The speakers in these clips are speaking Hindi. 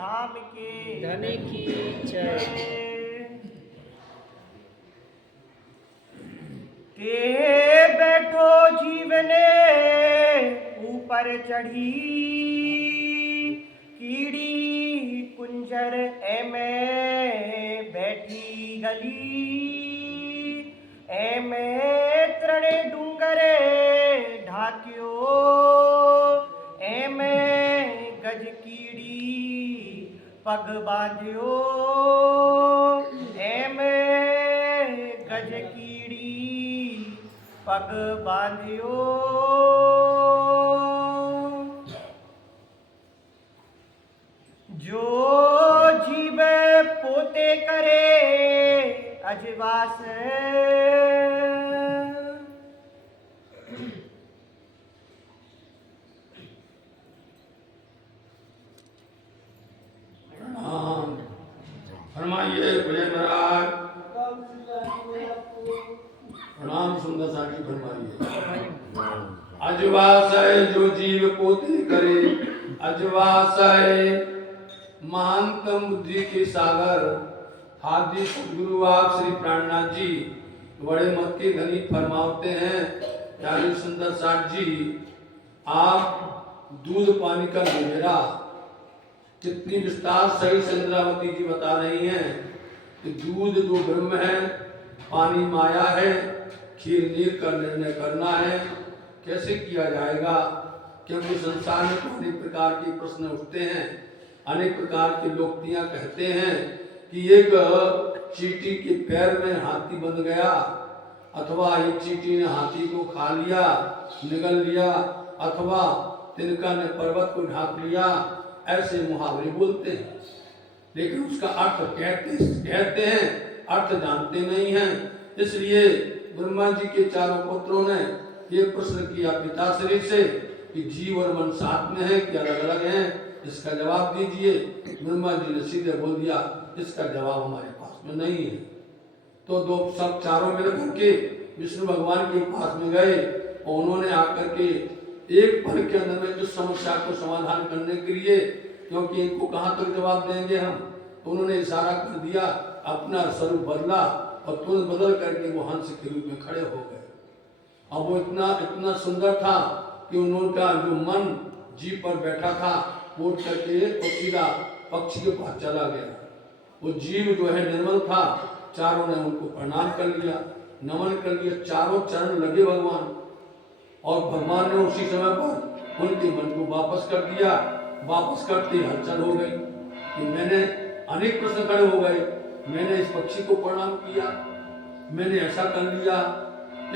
धाम के धन की जय। ते बैठो जीवने ऊपर चढ़ी कीड़ी कुंजर एमे बैठी गली एमे त्रणे डूंगरे ढाक्यो एमे गज कीड़ी पग बांध्यो एमे गज कीड़ी पग बांध्यो। जो जीव पोते करे अजवास फरमाइए विजय महाराज। प्रणाम सुंदर साड़ी फरमाइए। अजवास है जो जीव पोते करे अजवास है महानतम बुद्धि के सागर हादी सदगुरु आप श्री प्राणनाथ जी बड़े मत के धनी फरमाते हैं। प्यारे सुंदर साठ जी आप दूध पानी का मेरा कितनी विस्तार सही चंद्रावती जी बता रही हैं कि दूध जो ब्रह्म है पानी माया है खीर नीर का निर्णय करना है कैसे किया जाएगा क्योंकि संसार में अनेक प्रकार के प्रश्न उठते हैं अनेक प्रकार की लोकोक्तियां कहते हैं कि एक चींटी के पैर में हाथी बंध गया अथवा एक चींटी ने हाथी को खा लिया निगल लिया अथवा तिनका ने पर्वत को ढांक लिया ऐसे मुहावरे बोलते हैं लेकिन उसका अर्थ कहते हैं अर्थ जानते नहीं हैं। इसलिए ब्रह्मा जी के चारों पुत्रों ने ये प्रश्न किया पिताश्री से कि जीव और मन साथ में है कि अलग अलग हैं इसका जवाब दीजिए। ब्रह्मा जी ने सीधे बोल दिया इसका जवाब हमारे पास में नहीं है। तो दो सब चारों मिल करके विष्णु भगवान के पास में गए और उन्होंने आकर के एक पल के अंदर में इस समस्या को समाधान करने के लिए क्योंकि इनको कहाँ तक जवाब देंगे हम तो उन्होंने इशारा कर दिया अपना स्वरूप बदला और तुरंत बदल करके वो हंस के रूप में खड़े हो गए। अब वो इतना सुंदर था कि उनका जो मन जीव पर बैठा था उठ करके वो सीधा पक्षी के पास चला गया। वो जीव जो है निर्मल था चारों ने उनको प्रणाम कर लिया नमन कर लिया चारों चरण लगे भगवान और भगवान ने उसी समय पर उनके मन को वापस कर दिया। वापस करते हलचल हो गई कि मैंने अनेक प्रश्न खड़े हो गए मैंने इस पक्षी को प्रणाम किया मैंने ऐसा कर लिया।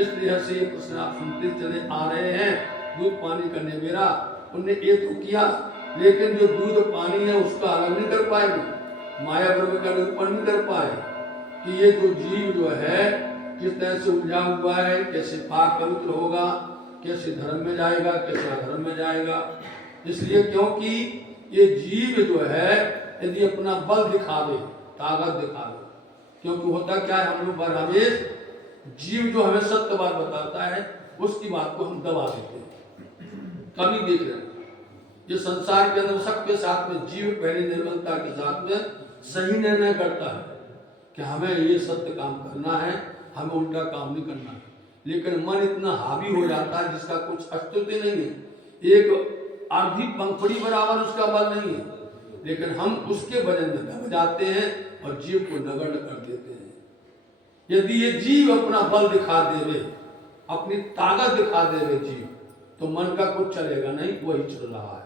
इसलिए से ये प्रश्न आप सुनते चले आ रहे हैं। दूध पानी का नेवेरा उनने ये तो किया लेकिन जो दूध पानी है उसका अलग नहीं कर पाएंगे माया ब्रह्म का निरूपण नहीं कर पाए कि ये जो जीव जो है किस तरह से उलझा हुआ है कैसे पाक पवित्र होगा कैसे धर्म में जाएगा कैसे अधर्म में जाएगा। इसलिए क्योंकि ये जीव जो है यदि अपना बल दिखावे ताकत दिखावे क्योंकि होता क्या है हम लोग बार हमेश जीव जो हमें सत्य बात बताता है उसकी बात को हम दबा देते हैं। कभी देख रहे हैं ये संसार के अंदर सबके साथ में जीव पहली निर्मलता के साथ में सही निर्णय करता है कि हमें ये सत्य काम करना है हमें उल्टा काम नहीं करना है लेकिन मन इतना हावी हो जाता है जिसका कुछ अस्तित्व नहीं है एक आधी पंखुड़ी बराबर उसका बल नहीं है लेकिन हम उसके वजन में दब जाते हैं और जीव को नगण्य कर देते हैं। यदि ये जीव अपना बल दिखा देवे अपनी ताकत दिखा देवे जीव तो मन का कुछ चलेगा नहीं वही चल रहा है।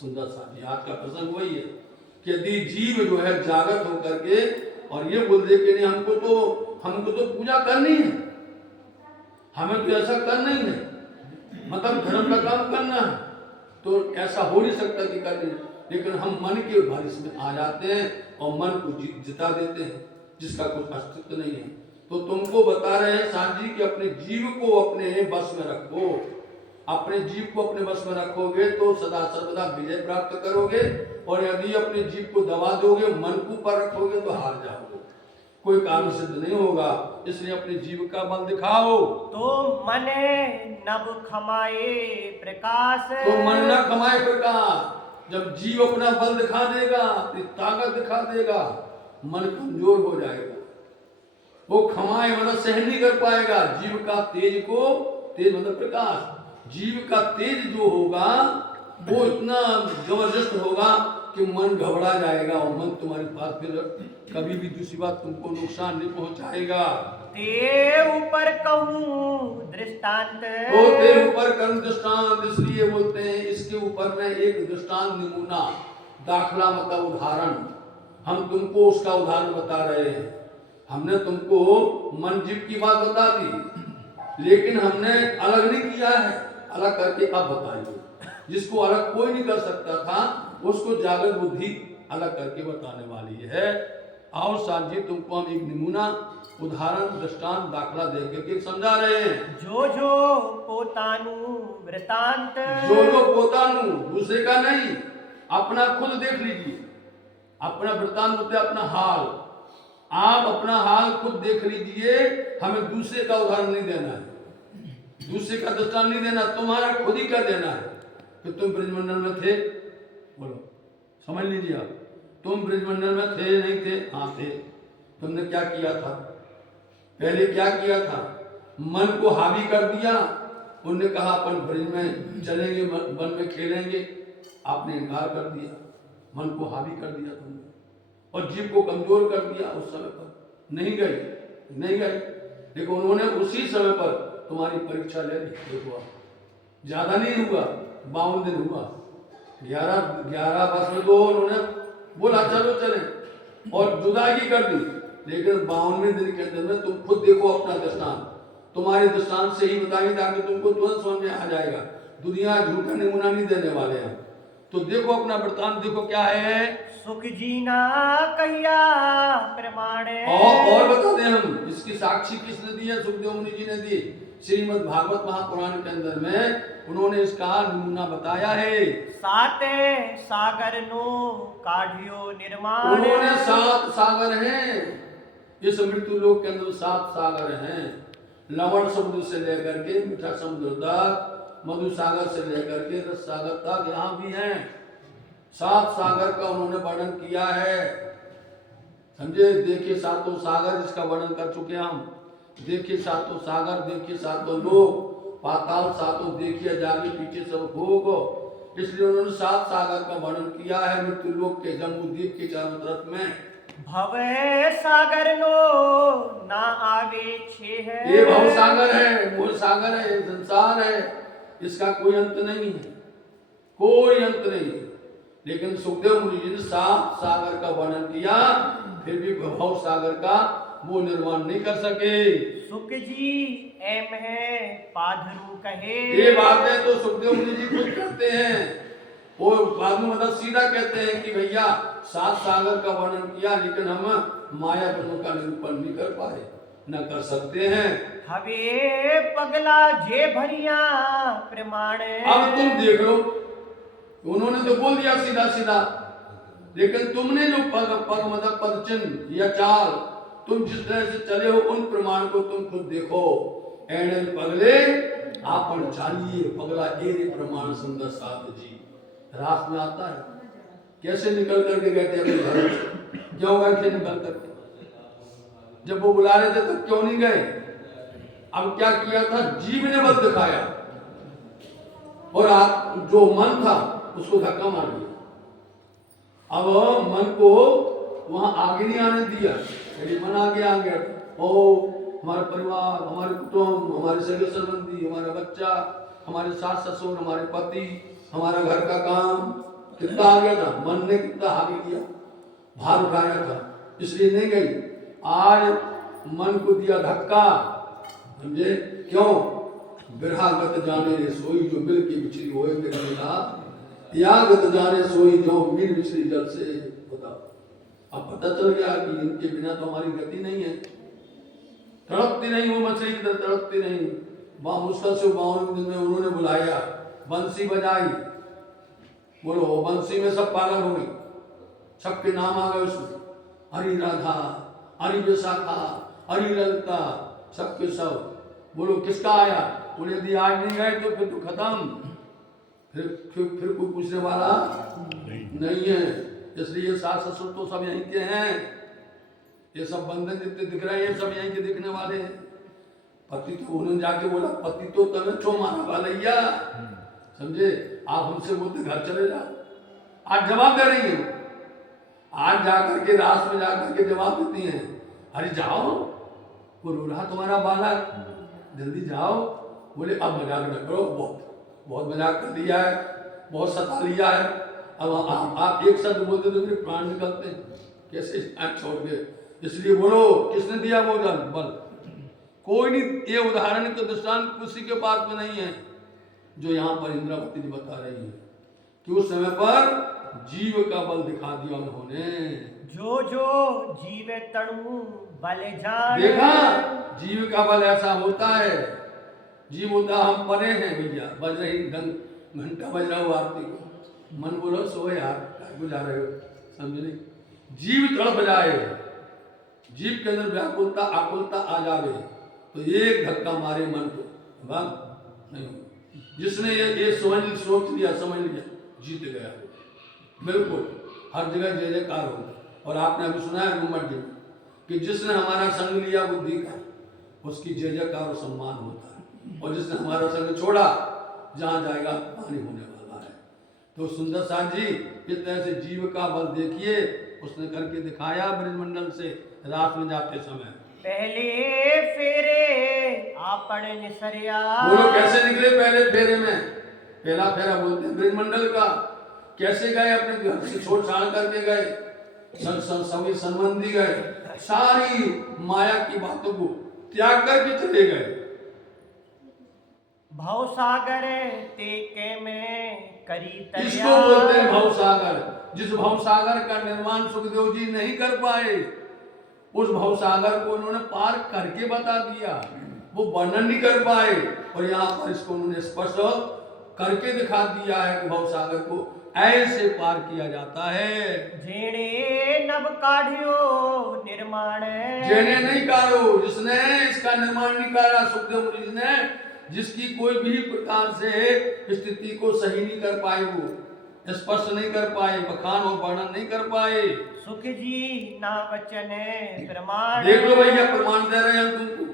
सुंदर सा आज का प्रसंग वही है कि यदि जीव जो है जागृत होकर के और ये बोल दे कि नहीं हमको तो पूजा करनी है हमें तो ऐसा करना ही नहीं मतलब धर्म का काम करना है तो ऐसा हो नहीं सकता कि करनी लेकिन हम मन के बारिश में आ जाते हैं और मन को जिता देते हैं जिसका कुछ अस्तित्व नहीं है। तो तुमको बता रहे हैं साथ जी कि अपने जीव को अपने बस में रखो अपने जीव को अपने बस में रखोगे तो सदा सर्वदा विजय प्राप्त करोगे और यदि अपने जीव को दबा दोगे मन को पर रखोगे तो हार जाओगे कोई काम सिद्ध नहीं होगा। इसलिए अपने जीव का बल दिखाओ तो मने नभ खमाए प्रकाश तो मन न खमाए प्रकाश जब जीव अपना बल दिखा देगा, अपनी ताकत दिखा देगा, मन कमजोर हो जाएगा, वो क्षमाएं मतलब सहन नहीं कर पाएगा। जीव का तेज को, तेज मतलब प्रकाश, जीव का तेज जो होगा वो इतना जबरदस्त होगा कि मन घबरा जाएगा और मन तुम्हारे पास फिर कभी भी दूसरी बात तुमको नुकसान नहीं पहुंचाएगा। ते ऊपर कहूँ दृष्टांत, तो ते ऊपर करूं दृष्टांत, इसलिए बोलते हैं इसके ऊपर में एक दृष्टांत, नमूना, दाखला मतलब उदाहरण, हम तुमको उसका उदाहरण बता रहे हैं। हमने तुमको मन जीव की बात बता दी, लेकिन हमने अलग नहीं किया है, अलग करके अब बताइए। जिसको अलग कोई नहीं कर सकता था उसको जागृत बुद्धि अलग करके बताने वाली है। और साथ जी तुमको हम एक नमूना, उदाहरण, दृष्टांत, दाखला देकर के समझा रहे हैं। जो जो पोतानु वृतांत, जो जो पोतानु, दूसरे का नहीं, अपना खुद देख लीजिए। अपना वृतांत होते अपना हाल, आप अपना हाल खुद देख लीजिए। हमें दूसरे का उदाहरण नहीं देना है, दूसरे का दृष्टांत नहीं देना, तुम्हारा खुद ही का देना है कि तुम ब्रजमंडल में थे, बोलो समझ लीजिए आप, तुम ब्रजमंडल में थे नहीं थे? हाँ थे। तुमने क्या किया था? पहले क्या किया था? मन को हावी कर दिया, उन्होंने कहा अपन ब्रज में चलेंगे, वन में खेलेंगे, आपने इनकार कर दिया, मन को हावी कर दिया तुमने, और जीव को कमजोर कर दिया। उस समय पर नहीं गए, लेकिन उन्होंने उसी समय पर तुम्हारी परीक्षा ले ली। देखो आप, ज्यादा नहीं हुआ, 52 दिन हुआ, 11 वर्ष में तो उन्होंने बोला चलो चले और जुदाई कर दी, लेकिन 52वें दिन के अंदर में तुम खुद देखो अपना दृष्टांत, तुम्हारे दृष्टांत से ही बताएंगे ताकि तुमको तुरंत समझ में आ जाएगा। दुनिया झूठा नमूना नहीं देने वाले हैं। तो देखो अपना वृत्तांत, देखो क्या है। सुख जीना कहिया प्रमाण, और बता दें हम, इसकी साक्षी किसने दी है? सुखदेव मुनि जी ने दी। श्रीमद् भागवत महापुराण के अंदर में उन्होंने इसका नमूना बताया है। 7 सागर नो काढ़ियो निर्माण, उन्होंने 7 सागर हैं इस मृत्यु लोक के अंदर, 7 सागर हैं। लवण समुद्र से लेकर के मीठा समुद्र तक, मधु सागर से लेकर के रस सागर तक यहाँ भी हैं। 7 सागर का उन्होंने वर्णन किया है, समझे। देखिए 7 सागर, जिसका वर्णन कर चुके हम। देखिए 7 सागर, देखिए 7 लोक, पाताल 7 देखिए, जागे पीछे सब भोग। इसलिए उन्होंने 7 सागर का वर्णन किया है मृत्यु लोक के जम्बूद्वीप के चारों तरफ में। भव सागर नो ना आवे छे है, ये भव सागर है, मोह सागर है, ये संसार है, इसका कोई अंत नहीं है, कोई अंत नहीं है। लेकिन सुखदेव मुनि जी ने 7 सागर का वर्णन किया, फिर भी भव सागर का वो निर्माण नहीं कर सके। सुख जी एम है पाधरु कहे, ये बातें तो सुखदेव मुनि जी खुद कहते हैं, वो बाद में मतलब सीधा कहते हैं कि भैया 7 सागर का वर्णन किया, लेकिन हम माया गुणों का निरूपण नहीं कर पाए, न कर सकते हैं। हवे पगला जे भरिया प्रमाण, अब तुम देख लो, उन्होंने तो बोल दिया सीधा सीधा, लेकिन तुमने जो पग मतलब पद चिन्ह या चाल, तुम जिस तरह से चले हो, उन प्रमाण को तुम खुद देखो। एड़े पगले आपन चालिए, पगला एरे प्रमाण सुंदर साध जी। रास में आता है कैसे निकल करके गए थे अपने घर से, क्यों गए थे निकल करके? जब वो बुला रहे थे तो क्यों नहीं गए? अब क्या किया था? जीव ने बल दिखाया और आप जो मन था उसको धक्का मार दिया। अब मन को वहां आगे नहीं आने दिया, यदि मन आगे आ गया, ओ हमारा परिवार, हमारे कुटुंब, हमारे सगे संबंधी, हमारा बच्चा, हमारे सास ससुर, हमारे पति, हमारा घर का काम, कितना आ गया था, मन ने कितना आगे किया, भार उठाया था, इसलिए नहीं गई। आज मन को दिया धक्का, समझे क्यों? बिरहागत जाने रे सोई जो मिल के बिछड़ी होए मिला, या गत जाने सोई जो मिल बिछड़ी जल से। बताओ, अब पता चल गया कि इनके बिना तो हमारी गति नहीं है। तड़पती नहीं वो मछली की तरह तड़पती नहीं। वहां मुश्किल से 52 दिन में उन्होंने बुलाया, बंसी बजाई, बोलो बंसी में सब पागल हो गई, सबके नाम आ गए उसमें, हरि राधा, हरि विशाखा, हरि ललिता, सबके सब। बोलो किसका आया? बोले यदि आज नहीं गए तो फिर तो खत्म, फिर कोई पूछने वाला नहीं है। इसलिए सास ससुर तो सब यहीं के हैं, ये सब बंधन जितने दिख रहे हैं ये सब यहीं के दिखने वाले हैं। पति तो उन्होंने जाके बोला पति तो तब छो मारा वालैया, समझे। आप हमसे बोलते घर चले जाओ, आज जवाब दे रही है। आज जाकर के रात में जाकर के जवाब देती हैं, अरे जाओ वो रो रहा तुम्हारा बालक, जल्दी जाओ। बोले अब मजाक न करो, बहुत मजाक कर दिया है, बहुत सता लिया है। अब आप एक शब्द बोलते तो मेरे प्राण निकलते हैं, कैसे छोड़ के। इसलिए बोलो किसने दिया वो बल? कोई नहीं। ये उदाहरण के दृष्टांत किसी के पास में नहीं है जो यहाँ पर इंद्रावती जी बता रही है कि उस समय पर जीव का बल दिखा दिया उन्होंने। जो जीव तणु बल जान, देखा जीव का बल ऐसा होता है। जीव होता हम परे हैं भैया, बज रही घंटा बज रहा हो आरती को, मन बोलो सो यार क्या जा रहे हो, समझ नहीं। जीव तड़प जाए, जीव के अंदर व्याकुलता आकुलता आ जावे तो एक धक्का मारे मन को, नहीं। जिसने ये सोच लिया समझ लिया जीत गया, बिल्कुल हर जगह जय जयकार हो। और आपने अभी सुना है गुम्मट जी कि जिसने हमारा संग लिया बुद्धि का उसकी जय जयकार और सम्मान होता है, और जिसने हमारा संग छोड़ा जहाँ जाएगा पानी होने वाला है। तो सुंदर साथ जी इस तरह से जीव का बल देखिए उसने करके दिखाया ब्रजमंडल से रात में जाते समय। पहले फेरे आपन निसरिया, बोलो कैसे निकले पहले फेरे में? पहला फेरा बोलते हैं ब्रजमंडल का। कैसे गए? अपने घर से छोड़ छाड़ करके गए, सभी संबंधी गए, सारी माया की बातों को त्याग करके चले गए। भवसागर तेके में करी तरिया, इसको बोलते हैं भवसागर। जिस भवसागर का निर्माण सुखदेव जी नहीं कर पाए उस भवसागर को उन्होंने पार करके बता दिया, वो वर्णन नहीं कर पाए। और यहाँ पर इसको उन्होंने स्पष्ट करके दिखा दिया है कि भवसागर को ऐसे पार किया जाता है। जेने नभ काढ़ियो निर्माण, जेने नहीं काढ़ो, जिसने इसका निर्माण नहीं करा, सुखदेव मुनि जी ने, जिसकी कोई भी प्रकार से स्थिति को सही नहीं कर पाए, वो स्पष्ट नहीं कर पाए, बखान और वर्णन नहीं कर पाए। सुख जी ना वचन प्रमाण, देख लो भैया प्रमाण दे रहे हैं तुमको,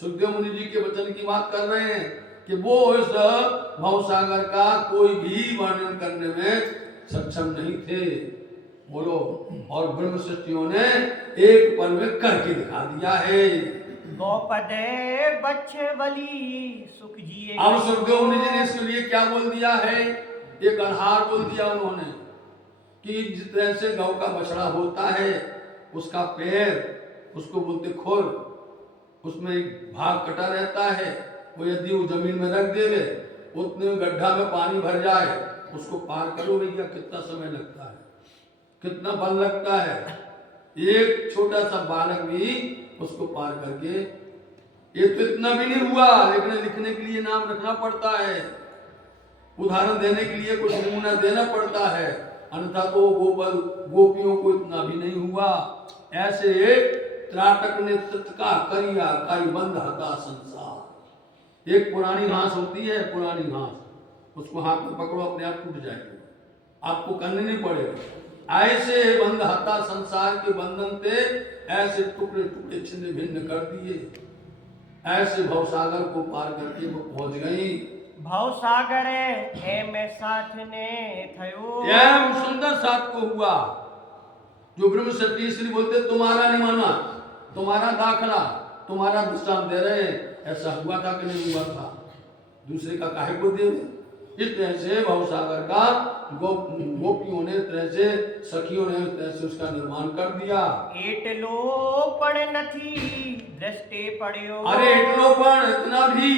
सुखदेव मुनि जी के वचन की बात कर रहे हैं कि वो इस भवसागर का कोई भी वर्णन करने में सक्षम नहीं थे। बोलो, और ब्रह्म सृष्टियों ने एक पल में करके दिखा दिया है। गौपदे बच्चे बली सुख जी। अब सुखदेव मुनि जी ने इसके लिए क्या बोल दिया है? एक आहार बोल दिया उन्होंने कि जिस तरह से गौ का बछड़ा होता है उसका पैर उसको बोलते खुर, उसमें एक भाग कटा रहता है, वो यदि वो जमीन में रख देवे उतने गड्ढा में पानी भर जाए उसको पार करो भैया कितना समय लगता है, कितना बल लगता है। एक छोटा सा बालक भी उसको पार करके, ये तो इतना भी नहीं हुआ लेकिन लिखने के लिए नाम रखना पड़ता है, उदाहरण देने के लिए कुछ नमूना देना पड़ता है, अन्यथा तो गोपाल गोपियों को इतना भी नहीं हुआ। ऐसे त्राटक ने तत्का करिया काई बंद हता संसार। एक पुरानी घास होती है, पुरानी घास, उसको हाथ में पकड़ो अपने आप टूट जाएगी, आपको करने नहीं पड़ेगा। ऐसे बंद हता संसार के बंधन थे, ऐसे टुकड़े टुकड़े छिन्न भिन्न कर दिए, ऐसे भवसागर को पार करके वो पहुंच गई। भवसागर में साथ ने थयो, यह सुंदर साथ को हुआ जो ब्रह्म सत्य इसलिए बोलते तुम्हारा नहीं माना, तुम्हारा दाखला, तुम्हारा दृष्टांत दे रहे हैं, ऐसा हुआ था कि नहीं हुआ था, दूसरे का काहे को दे। इस तरह से भवसागर का गोपियों ने, तरह से सखियों ने तरह से उसका निर्माण कर दिया। एटलो पण नथी दृष्टि पड़ियो, अरे एटलो पण इतना भी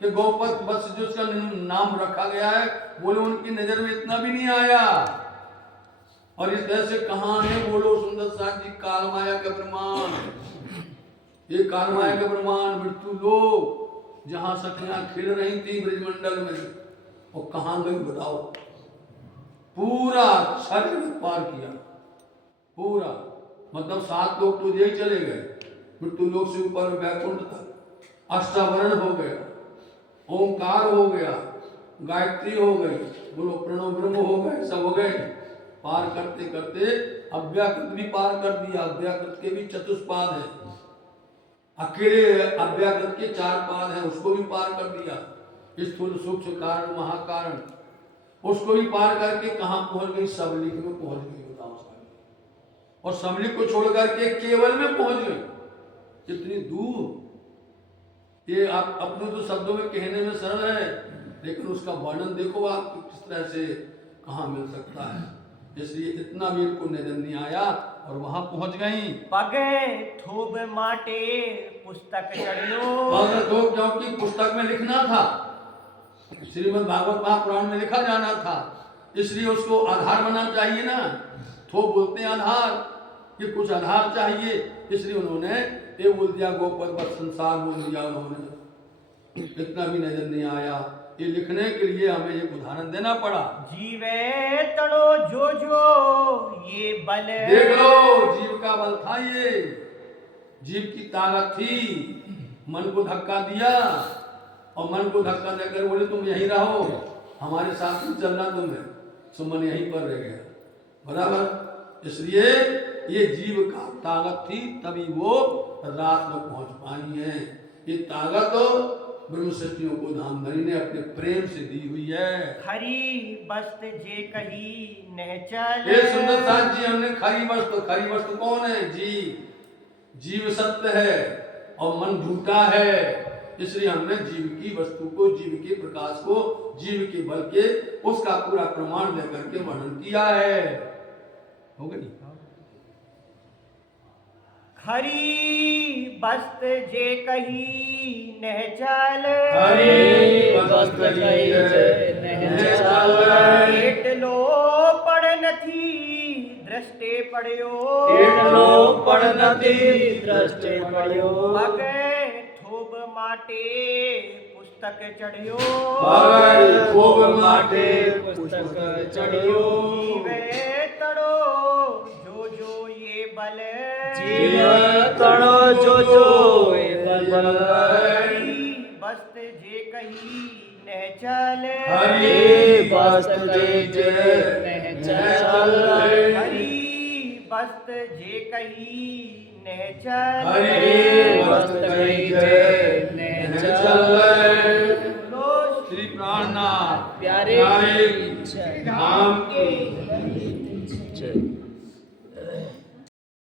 कि गोपत बस जो उसका नाम रखा गया है बोले उनकी नजर में इतना भी नहीं आया। और इस तरह से कहां है बोलो सुंदर साथ जी, काल माया का प्रमाण, ये काल माया का प्रमाण। मृत्यु लोग जहां सखियां खिल रही थी ब्रजमंडल में, और कहां गई बताओ? पूरा शरीर पार किया, पूरा मतलब 7 लोग तो यही चले गए, मृत्यु लोग से ऊपर वैकुंठ तक, अष्टावरण हो गया, ओंकार हो गया, गायत्री हो गई, बोलो प्रणव ब्रह्म हो गए, सब हो गए। पार करते करते अव्याकृत भी पार कर दिया। अव्याकृत के भी चतुष्पाद है, अकेले अव्याकृत के 4 पाद हैं, उसको भी पार कर दिया। स्थूल सूक्ष्म कारण महाकारण, उसको भी पार करके कहाँ पहुंच गई? सबलिक में पहुंच गई। बताओ, और सबलिक को छोड़ करके केवल में पहुंच गई। कितनी दूर! ये आप अपने तो शब्दों में कहने में सरल है, लेकिन उसका वर्णन देखो आप किस तरह से कहाँ मिल सकता है। इसलिए इतना भी इनको नजर नहीं आया और वहां पहुंच गई। पगे थोब माटे पुस्तक चढ़ियो। अगर थोप क्योंकि पुस्तक में लिखना था, श्रीमद् भागवत महापुराण में लिखा जाना था, इसलिए उसको आधार बना चाहिए ना। थोप बोलते हैं आधार, कि कुछ आधार चाहिए, इसलिए उन्होंने ये बोल दिया गोपद संसार बोल दिया उन्होंने। इतना भी नजर नहीं आया। ये लिखने के लिए हमें एक उदाहरण देना पड़ा। जीवे तड़ो जो जो ये बल। देख लो, जीव का बल था ये, जीव की ताकत थी। मन को धक्का दिया और मन को धक्का देकर बोले तुम यहीं रहो, हमारे साथ नहीं चलना तुम्हें, सो मन यहीं पर रह गया। बराबर। इसलिए ये जीव का ताकत थी, तभी वो रात में पहुंच पाई है। ये ताकत ब्रह्म सृष्टियों को धामधनी ने अपने प्रेम से दी हुई है। खरी वस्त जे कही नह चल। ये सुंदर साथ जी, हमने खरी वस्तु, खरी वस्तु कौन है? जीव। जीव सत्य है और मन झूठा है, इसलिए हमने जीव की वस्तु को, जीव के प्रकाश को, जीव के बल के उसका पूरा प्रमाण देकर के वर्णन किया है। हो गई। खरी वस्त जे कही नह चल। खरी वस्त कही नह चल। एटलो पड़ नथी दृष्टे पड़ियो। एटलो पड़ नथी दृष्टे पड़ियो। पगे थोब माटे पुस्तक चढ़ियो। पगे थोब माटे पुस्तक चढ़ियो। जीवे तड़ो जो जो ये बल। जीव तड़ो जो जो ये बल। वस्त जे कही नह चल। हरि वस्त जे नह चल। हरि वस्त जे कही नह चल। हरि